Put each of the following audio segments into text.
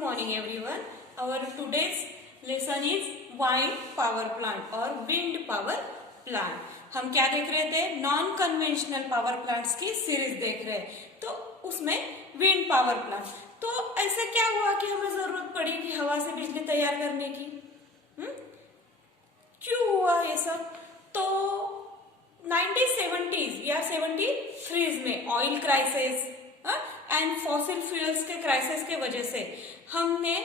morning everyone. Our today's lesson is wind power plant और wind power plant. हम क्या देख रहे थे? नॉन कन्वेंशनल पावर प्लांट्स की सीरीज देख रहे हैं. तो उसमें विंड पावर प्लांट. तो ऐसे क्या हुआ कि हमें जरूरत पड़ी कि हवा से बिजली तैयार करने की? क्यों हुआ ये सब? तो 1970s या 73 में oil crisis and fossil fuels के क्राइसिस के वजह से हमने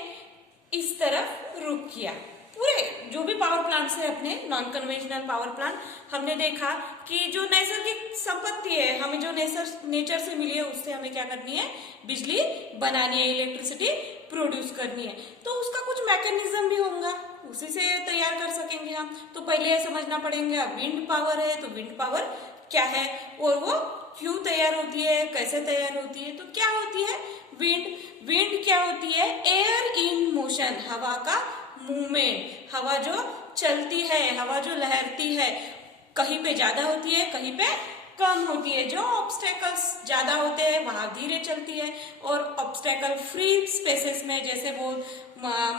इस तरफ रुख किया. पूरे जो भी पावर प्लांट्स है अपने नॉन कन्वेंशनल पावर प्लांट, हमने देखा कि जो नैसर्गिक संपत्ति है, हमें जो नेचर से मिली है उससे हमें क्या करनी है? बिजली बनानी है, इलेक्ट्रिसिटी प्रोड्यूस करनी है. तो उसका कुछ मैकेनिज्म भी होगा, उसी से तैयार कर सकेंगे हम. तो पहले ये समझना पड़ेगा विंड पावर है तो विंड पावर क्या है और वो क्यों तैयार होती है, कैसे तैयार होती है. तो क्या होती है विंड क्या होती है? एयर इन मोशन, हवा का मूवमेंट. हवा जो चलती है, हवा जो लहरती है, कहीं पे ज्यादा होती है, कहीं पे कम होती है. जो ऑब्स्टेकल्स ज्यादा होते हैं वहां धीरे चलती है और ऑब्स्टेकल फ्री स्पेसेस में, जैसे वो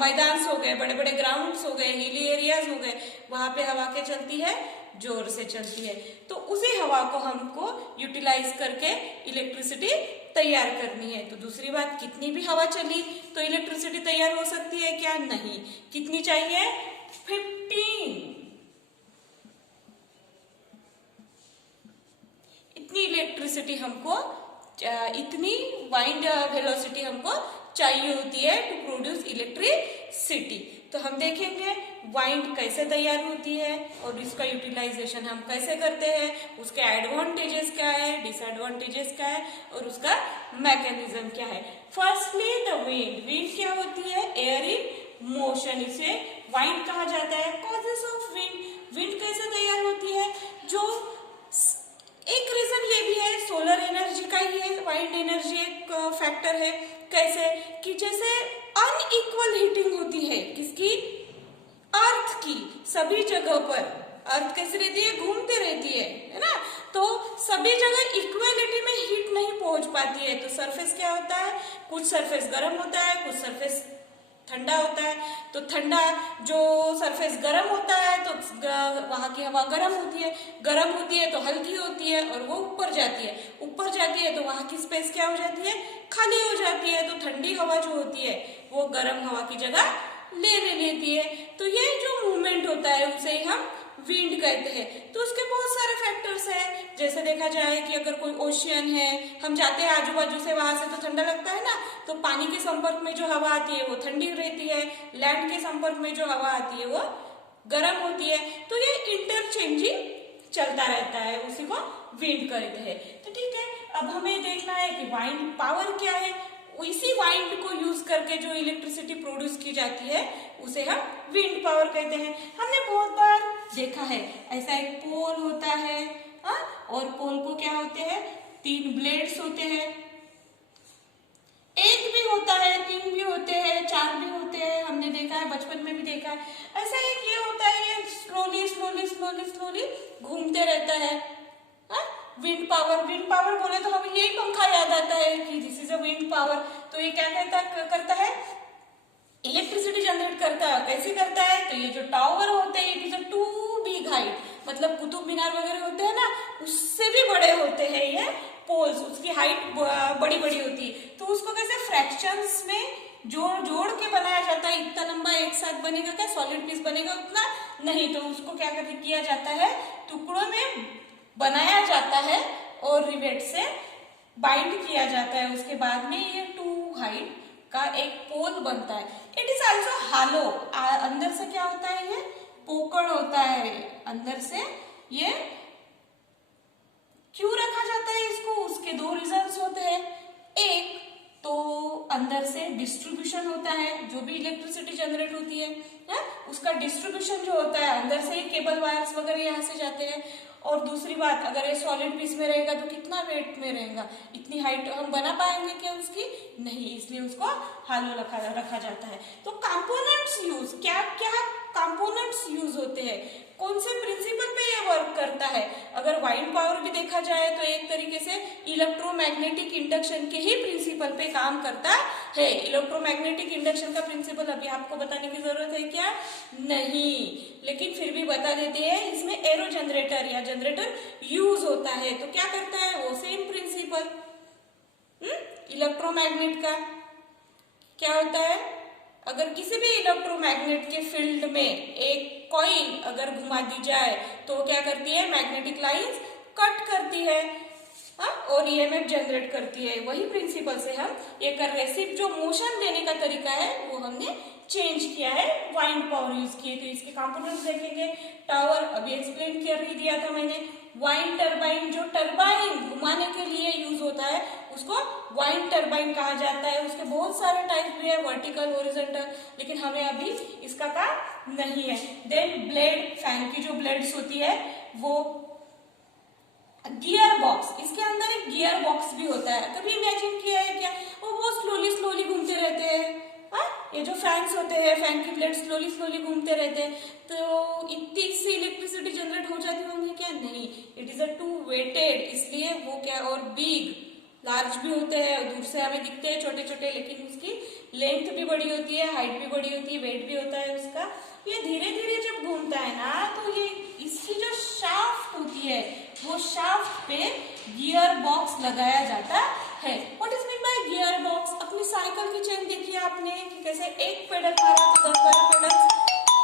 मैदान हो गए, बड़े बड़े ग्राउंड्स हो गए, हिली एरियाज हो गए, वहां पे हवा के चलती है, जोर से चलती है. तो उसी हवा को हमको यूटिलाइज करके इलेक्ट्रिसिटी तैयार करनी है. तो दूसरी बात, कितनी भी हवा चली तो इलेक्ट्रिसिटी तैयार हो सकती है क्या? नहीं. कितनी चाहिए? 15. इतनी इलेक्ट्रिसिटी हमको, इतनी वाइंड वेलोसिटी हमको चाहिए होती है टू प्रोड्यूस इलेक्ट्रिसिटी. तो हम देखेंगे वाइंड कैसे तैयार होती है और इसका यूटिलाइजेशन हम कैसे करते हैं, उसके एडवांटेजेस क्या है, डिसएडवांटेजेस क्या है और उसका मैकेनिज्म क्या है. फर्स्टली द विंड क्या होती है? Air in motion. इसे वाइंड कहा जाता है. कॉजेस ऑफ विंड कैसे तैयार होती है? जो एक रीजन ये भी है, सोलर एनर्जी का ही है. वाइंड एनर्जी एक फैक्टर है. कैसे कि जैसे अनइक्वल हीटिंग होती है किसकी? अर्थ की. सभी जगह पर अर्थ कैसे रहती है? घूमते रहती है ना. तो सभी जगह इक्वलिटी में हीट नहीं पहुंच पाती है. तो सरफेस क्या होता है? कुछ सरफेस गर्म होता है, कुछ सरफेस ठंडा होता है. तो ठंडा जो सरफेस गर्म होता है तो वहां की हवा गर्म होती है. गर्म होती है तो हल्की होती है और वो ऊपर जाती है. ऊपर जाती है तो वहां की स्पेस क्या हो जाती है? खाली हो जाती है. तो ठंडी हवा जो होती है वो गर्म हवा की जगह ले लेती है. तो ये जो मूवमेंट होता है उसे ही हम विंड कहते हैं. तो उसके बहुत सारे फैक्टर्स हैं. जैसे देखा जाए कि अगर कोई ओशियन है, हम जाते हैं आजू बाजू से, वहां से तो ठंडा लगता है ना. तो पानी के संपर्क में जो हवा आती है वो ठंडी रहती है. लैंड के संपर्क में जो हवा आती है वो गर्म होती है. तो ये इंटरचेंजिंग चलता रहता है, उसी को विंड कहते हैं. तो ठीक है, अब हमें देखना है कि वाइंड पावर क्या है. इसी वाइंड को यूज करके जो इलेक्ट्रिसिटी प्रोड्यूस की जाती है उसे हम विंड पावर कहते हैं. हमने बहुत बार देखा है ऐसा एक पोल होता है और पोल को क्या होते हैं? 3 ब्लेड्स होते हैं. एक भी होता है, 3 भी होते हैं, 4 भी होते हैं. हमने देखा है, बचपन में भी देखा है. ऐसा एक ये होता है, ये स्लोली स्लोली स्लोली स्लोली घूमते रहता है. विंड पावर बोले तो हमें यही पंखा याद आता है कि this is a wind power. तो ये क्या करता है? इलेक्ट्रिसिटी जनरेट करता है. कैसे करता है? तो ये जो टावर होते हैं, it is a 2 big height, मतलब कुतुब मीनार वगैरह होते हैं ना, उससे भी बड़े होते हैं ये पोल्स. उसकी हाइट बड़ी बड़ी होती है. तो उसको कैसे फ्रैक्शंस में जोड़ के बनाया जाता है. इतना लंबा एक साथ बनेगा क्या? सॉलिड पीस बनेगा उतना नहीं. तो उसको क्या किया जाता है? टुकड़ों में बनाया जाता है और रिवेट से बाइंड किया जाता है. उसके बाद में ये 2 हाइट का एक पोल बनता है. इट इज ऑल्सो हालो. अंदर से क्या होता है? ये पोकड़ होता है अंदर से. ये क्यों रखा जाता है इसको? उसके 2 रीजंस होते हैं. एक तो अंदर से डिस्ट्रीब्यूशन होता है, जो भी इलेक्ट्रिसिटी जनरेट होती है उसका डिस्ट्रीब्यूशन जो होता है, अंदर से ही केबल वायर्स वगैरह यहाँ से जाते हैं. और दूसरी बात, अगर ये सॉलिड पीस में रहेगा तो कितना वेट में रहेगा? इतनी हाइट हम बना पाएंगे क्या उसकी? नहीं. इसलिए उसको हालो रखा जाता है. तो कंपोनेंट्स यूज, क्या क्या कंपोनेंट्स यूज होते हैं, कौन से प्रिंसिपल पे ये वर्क करता है? अगर वाइंड पावर भी देखा जाए तो एक तरीके से इलेक्ट्रोमैग्नेटिक इंडक्शन के ही प्रिंसिपल पे काम करता है। इलेक्ट्रोमैग्नेटिक इंडक्शन का प्रिंसिपल अभी आपको बताने की जरूरत है क्या? नहीं, लेकिन फिर भी बता देते हैं, इसमें एरो जनरेटर या जनरेटर यूज होता है। तो क्या करता है वो? सेम प्रिंसिपल इलेक्ट्रोमैग्नेट का। क्या होता है? अगर किसी भी इलेक्ट्रोमैग्नेट के फील्ड में एक कॉइल अगर घुमा दी जाए तो क्या करती है? मैग्नेटिक लाइंस कट करती है और ईएमएफ जनरेट करती है। वही प्रिंसिपल से हम ये कर रहे हैं, सिर्फ जो मोशन देने का तरीका है वो हमने चेंज किया है, वाइंड पावर यूज किए। तो इसके कंपोनेंट्स देखेंगे। टावर अभी एक्सप्लेन कर ही दिया था मैंने। वाइंड टरबाइन, जो टरबाइन घुमाने के लिए यूज होता है उसको वाइंड टरबाइन कहा जाता है। उसके बहुत सारे टाइप भी है, वर्टिकल, हॉरिजॉन्टल, लेकिन हमें अभी इसका काम नहीं है। देन ब्लेड, फैन की जो ब्लेड्स होती है वो। गियर बॉक्स, इसके अंदर एक गियर बॉक्स भी होता है। कभी इमेजिन किया है क्या? वो बहुत स्लोली घूमते रहते हैं। ये जो फैंस होते हैं, फैन की ब्लेड स्लोली घूमते रहते हैं, तो इतनी सी इलेक्ट्रिसिटी जनरेट हो जाती होंगी क्या? नहीं, it is a two weighted, इसलिए वो क्या, और बिग, लार्ज भी होते हैं, दूर से हमें दिखते हैं छोटे छोटे, लेकिन उसकी लेंथ भी बड़ी होती है, हाइट भी बड़ी होती है, वेट भी होता है उसका। ये धीरे धीरे जब घूमता है ना, तो ये इसकी जो शाफ्ट होती है वो शाफ्ट पे गियर बॉक्स लगाया जाता है। What is mean by gear box? अपनी साइकिल की चेन देखिए आपने कि कैसे एक पेडल मारा तो 10-12 पेडल्स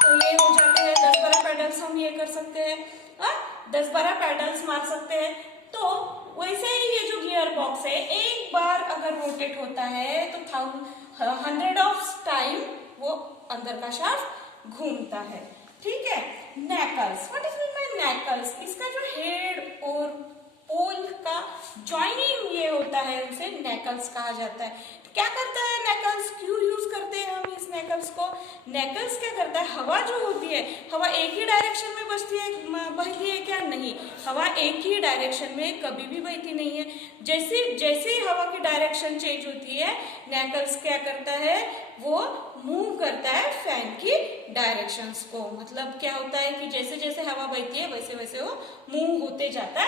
तो ये हो जाते हैं। 10-12 पेडल्स हम ये कर सकते हैं, 10-12 पेडल्स मार सकते हैं। तो वैसे ही ये जो गियर बॉक्स है, एक बार अगर रोटेट होता है तो 100 ऑफ टाइम वो अंदर का शाफ्ट घूमता है। ठीक है। नेकल्स, व्हाट इज मीन बाय नेकल्स? इसका जो हेड और पोल का जॉइनिंग ये होता है, उसे नेकल्स कहा जाता है। क्या करता है नेकल्स? क्यों यूज करते हैं हम इस नेकल्स को? नेकल्स क्या करता है? हवा जो होती है, हवा एक ही डायरेक्शन में बहती है क्या? नहीं, हवा एक ही डायरेक्शन में कभी भी बहती नहीं है। जैसे ही हवा की डायरेक्शन चेंज होती है, नेकल्स क्या करता है? वो मूव करता है फैन की डायरेक्शंस को। मतलब क्या होता है कि जैसे जैसे हवा बहती है वैसे वैसे वो मूव होते जाता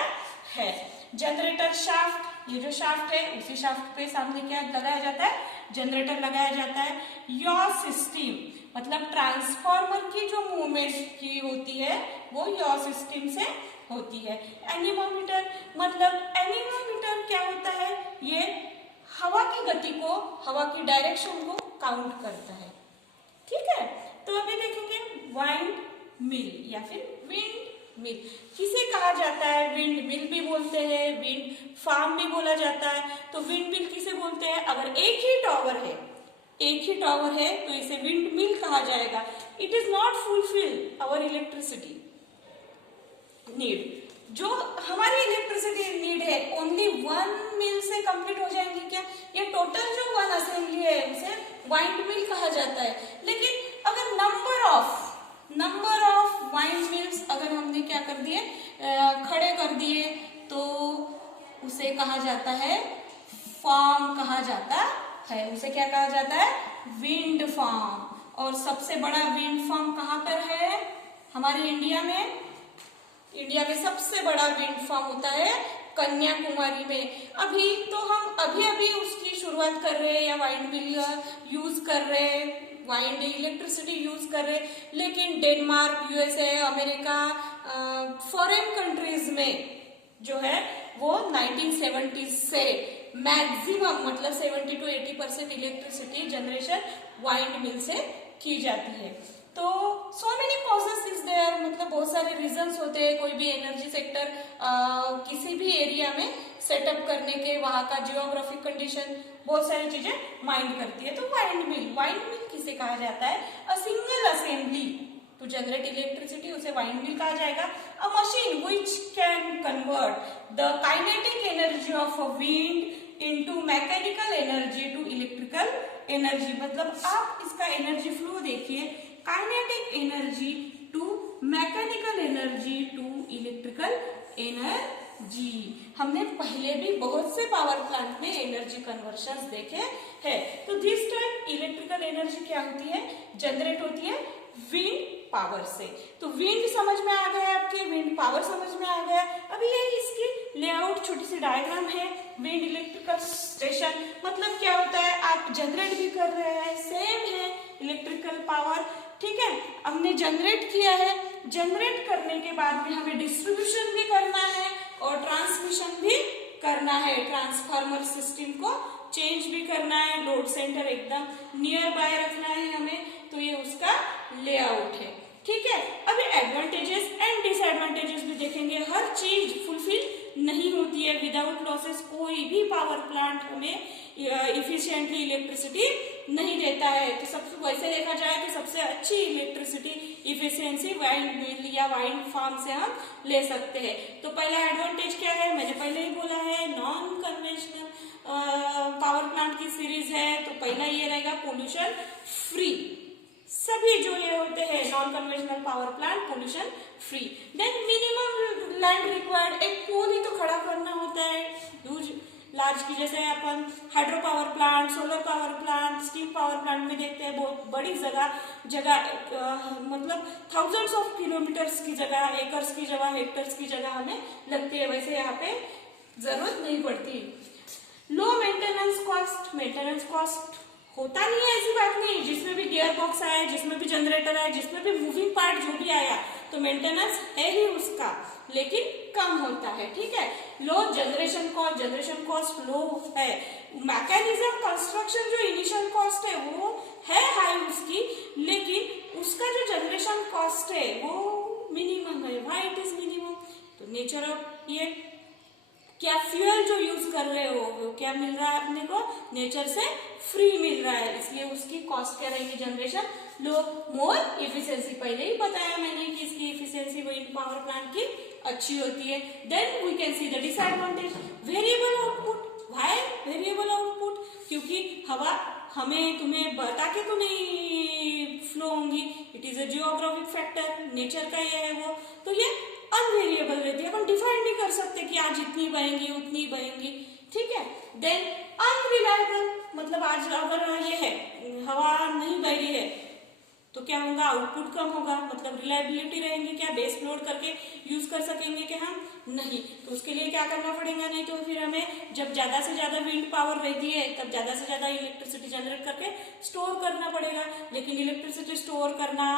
है। जनरेटर शाफ्ट, ये जो शाफ्ट है उसी शाफ्ट पे सामने क्या लगाया जाता है? जनरेटर लगाया जाता है। यॉ सिस्टम, मतलब ट्रांसफार्मर की जो मूवमेंट की होती है वो यॉ सिस्टम से होती है। एनीमोमीटर, मतलब एनीमोमीटर क्या होता है? ये हवा की गति को, हवा की डायरेक्शन को काउंट करता है। ठीक है। तो अभी देखेंगे वाइंड मिल या फिर विंड मिल। किसे कहा जाता है? विंड मिल भी बोलते हैं, विंड फार्म भी बोला जाता है। तो विंड मिल किसे बोलते हैं? अगर एक ही टावर है तो इसे विंड मिल कहा जाएगा। It is not fulfil our electricity need. जो हमारी इलेक्ट्रिसिटी नीड है ओनली वन मिल से कंप्लीट हो जाएंगी क्या? ये टोटल जो वन असेंबली है उसे वाइंड मिल कहा जाता है। लेकिन अगर नंबर ऑफ वाइंड मिल्स अगर हमने क्या कर दिए, खड़े कर दिए, तो उसे कहा जाता है फार्म कहा जाता है। उसे क्या कहा जाता है? Wind farm. और सबसे बड़ा विंड फार्म कहाँ पर है? हमारे इंडिया में सबसे बड़ा विंड फार्म होता है कन्याकुमारी में। अभी तो हम अभी उसकी शुरुआत कर रहे हैं या वाइंड मिल यूज कर रहे हैं, वाइंड इलेक्ट्रिसिटी यूज कर रहे हैं, लेकिन Denmark, USA, America, foreign countries में जो है वो 1970 से मैक्सिमम, मतलब 70 to 80% electricity generation wind mill से की जाती है। तो so many causes is there, मतलब बहुत सारे रीजंस होते हैं। कोई भी एनर्जी सेक्टर किसी भी एरिया में सेटअप करने के, वहां का जियोग्राफिक कंडीशन बहुत सारी चीजें माइंड करती है। तो वाइंड मिल किसे कहा जाता है? A single assembly to generate electricity, उसे वाइंड मिल कहा जाएगा। A machine which can convert the kinetic energy of a wind into mechanical energy to electrical energy. मतलब आप इसका एनर्जी फ्लो देखिए, kinetic energy to mechanical energy to electrical energy. हमने पहले भी बहुत से पावर प्लांट में एनर्जी कन्वर्शंस देखे हैं। तो दिस टाइम इलेक्ट्रिकल एनर्जी क्या होती है? जनरेट होती है विंड पावर से। तो विंड समझ में आ गया आपके, विंड पावर समझ में आ गया। अभी ये इसकी लेआउट छोटी सी डायग्राम है। विंड इलेक्ट्रिकल स्टेशन मतलब क्या होता है, आप जनरेट भी कर रहे हैं, सेम है इलेक्ट्रिकल पावर, ठीक है। हमने जनरेट किया है, जनरेट करने के बाद में हमें डिस्ट्रीब्यूशन भी करना है और ट्रांसमिशन भी करना है, ट्रांसफार्मर सिस्टम को चेंज भी करना है, लोड सेंटर एकदम नियर बाय रखना है हमें। तो ये उसका लेआउट है, ठीक है। अभी एडवांटेजेस एंड डिसएडवांटेजेस भी देखेंगे। हर चीज फुलफिल नहीं होती है, विदाउट लॉसेस कोई भी पावर प्लांट हमें इफिशिएंटली इलेक्ट्रिसिटी नहीं देता है। तो सबसे वैसे देखा जाए तो सबसे अच्छी इलेक्ट्रिसिटी इफिशिएंसी वाइंड मिल या वाइंड फार्म से हम ले सकते हैं। तो पहला एडवांटेज क्या है, मैंने पहले ही बोला है, नॉन कन्वेंशनल पावर प्लांट की सीरीज है। तो पहला ये रहेगा पोल्यूशन फ्री। सभी जो ये होते हैं non conventional power plant pollution free. Then minimum land required, एक पोल ही तो खड़ा करना होता है ह्यूज लार्ज की, जैसे अपन hydro power plant, solar power plant, steam power plant में देखते हैं बहुत बड़ी जगह मतलब थाउजेंड्स ऑफ किलोमीटर्स की जगह, एकर्स की जगह, हेक्टर्स की जगह हमें लगती है। वैसे यहाँ पे जरूरत नहीं पड़ती। Low maintenance cost, maintenance cost होता नहीं है, ऐसी बात नहीं। जिसमें भी गियर बॉक्स आया, जिसमें भी जनरेटर आया, जिसमें भी मूविंग पार्ट जो भी आया, तो मेंटेनेंस है ही उसका, लेकिन कम होता है, ठीक है। लो जनरेशन कॉस्ट लो है। मैकेनिज्म कंस्ट्रक्शन जो इनिशियल कॉस्ट है वो है हाई उसकी, लेकिन उसका जो जनरेशन कॉस्ट है वो मिनिमम है। Why it is minimum? तो नेचर ऑफ ये क्या फ्यूल जो यूज कर रहे हो वो क्या मिल रहा है अपने को, नेचर से फ्री मिल रहा है, इसलिए उसकी कॉस्ट क्या रहेगी, जनरेशन लो। मोर इफिशियंसी, पहले ही बताया मैंने कि इसकी इफिशियंसी विंड पावर प्लांट की अच्छी होती है। Then we can see the disadvantage, variable output. Why variable output? क्योंकि हवा हमें तुम्हें बता के तो नहीं फ्लो होंगी, it is a geographic factor, nature का ये है वो, तो ये अनवेरिएबल रहती है। अपन डिफाइन नहीं कर सकते कि आज इतनी बहेंगी उतनी बहेंगी, ठीक है। देन अनरिलायबल, मतलब आज अगर ये है हवा नहीं बह रही है तो क्या होगा, आउटपुट कम होगा, मतलब रिलायबिलिटी रहेंगी क्या, बेस लोड करके यूज कर सकेंगे क्या हम, नहीं। तो उसके लिए क्या करना पड़ेगा, नहीं तो फिर हमें जब ज्यादा से ज्यादा विंड पावर रहती है तब ज्यादा से ज्यादा इलेक्ट्रिसिटी जनरेट करके स्टोर करना पड़ेगा। लेकिन इलेक्ट्रिसिटी स्टोर करना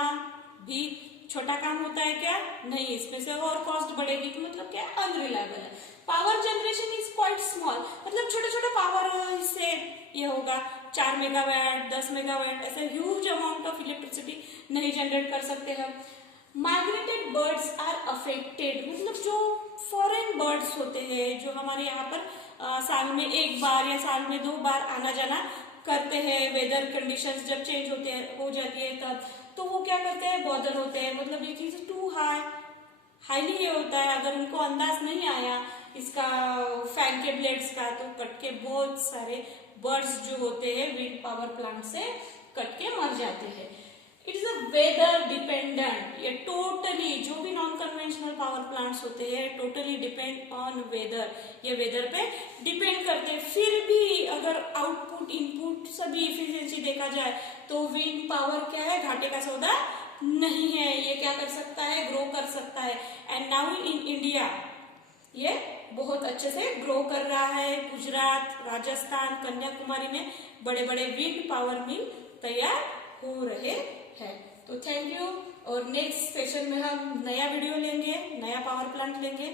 भी छोटा काम होता है क्या, नहीं, इसमें से और कॉस्ट बढ़ेगी, तो मतलब क्या, अनरिलायबल है। Power generation is quite small, मतलब छोटे छोटे पावर इससे ये होगा, 4 मेगावाट 10 मेगावाट, ऐसे ह्यूज अमाउंट ऑफ इलेक्ट्रिसिटी नहीं जनरेट कर सकते हम। माइग्रेटेड बर्ड्स आर अफेक्टेड, मतलब जो फॉरेन बर्ड्स होते हैं जो हमारे यहाँ पर साल में एक बार या साल में 2 बार आना जाना करते हैं, वेदर कंडीशंस जब चेंज होते हैं हो जाती है तब, तो वो क्या करते हैं, बॉदर होते हैं, मतलब ये चीज टू हाईली ये होता है। अगर उनको अंदाज नहीं आया इसका फैन के ब्लेड्स का, तो कट के बहुत सारे बर्ड्स जो होते हैं विंड पावर प्लांट से कट के मर जाते हैं। It is a weather dependent, ये टोटली जो भी नॉन कन्वेंशनल पावर प्लांट्स होते हैं टोटली डिपेंड ऑन वेदर, ये वेदर पे डिपेंड करते हैं। फिर भी अगर आउटपुट इनपुट सभी इफिशियंसी देखा जाए तो विंड पावर क्या है, घाटे का सौदा नहीं है, ये क्या कर सकता है, ग्रो कर सकता है। एंड नाउ इन इंडिया ये बहुत अच्छे से ग्रो कर रहा है। गुजरात, राजस्थान, कन्याकुमारी में बड़े बड़े विंड पावर मिल तैयार हो रहे हैं। तो थैंक यू, और नेक्स्ट सेशन में हम नया वीडियो लेंगे, नया पावर प्लांट लेंगे।